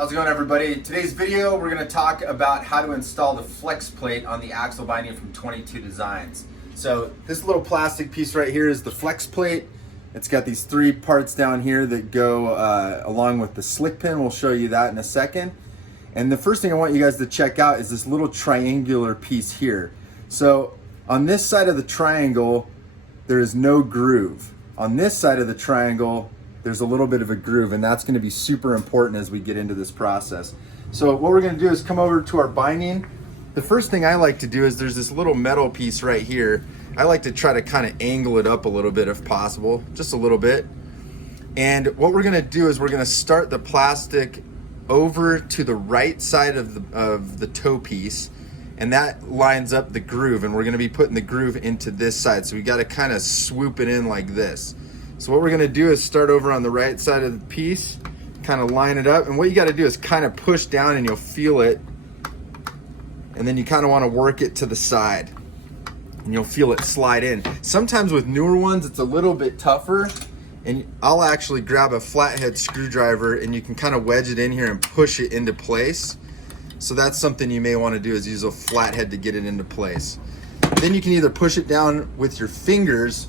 How's it going, everybody? Today's video, we're going to talk about how to install the flex plate on the axle binding from 22 Designs. So this little plastic piece right here is the flex plate. It's got these three parts down here that go along with the slick pin. We'll show you that in a second. And the first thing I want you guys to check out is this little triangular piece here. So on this side of the triangle, there is no groove. On this side of the triangle, there's a little bit of a groove, and that's going to be super important as we get into this process. So what we're going to do is come over to our binding. The first thing I like to do is there's this little metal piece right here. I like to try to kind of angle it up a little bit if possible, just a little bit. And what we're going to do is we're going to start the plastic over to the right side of the toe piece, and that lines up the groove, and we're going to be putting the groove into this side. So we got to kind of swoop it in like this. So what we're going to do is start over on the right side of the piece, kind of line it up, and what you got to do is kind of push down and you'll feel it, and then you kind of want to work it to the side and you'll feel it slide in. Sometimes with newer ones it's a little bit tougher, and I'll actually grab a flathead screwdriver and you can kind of wedge it in here and push it into place. So that's something you may want to do, is use a flathead to get it into place. Then you can either push it down with your fingers,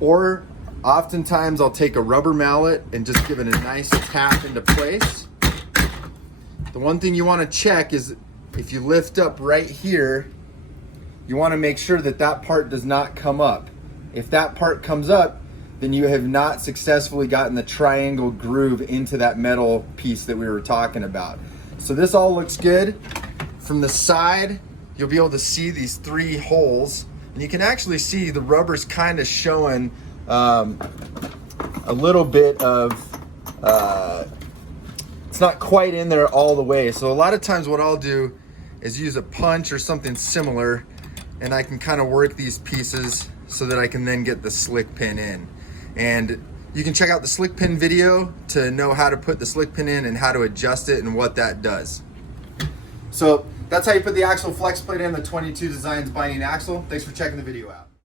or oftentimes I'll take a rubber mallet and just give it a nice tap into place. The one thing you want to check is if you lift up right here, you want to make sure that that part does not come up. If that part comes up, then you have not successfully gotten the triangle groove into that metal piece that we were talking about. So this all looks good. From the side, you'll be able to see these three holes, and you can actually see the rubber's kind of showing a little bit of, it's not quite in there all the way. So a lot of times what I'll do is use a punch or something similar, and I can kind of work these pieces so that I can then get the slick pin in. And you can check out the slick pin video to know how to put the slick pin in and how to adjust it and what that does. So that's how you put the axle flex plate in the 22 Designs binding axle. Thanks for checking the video out.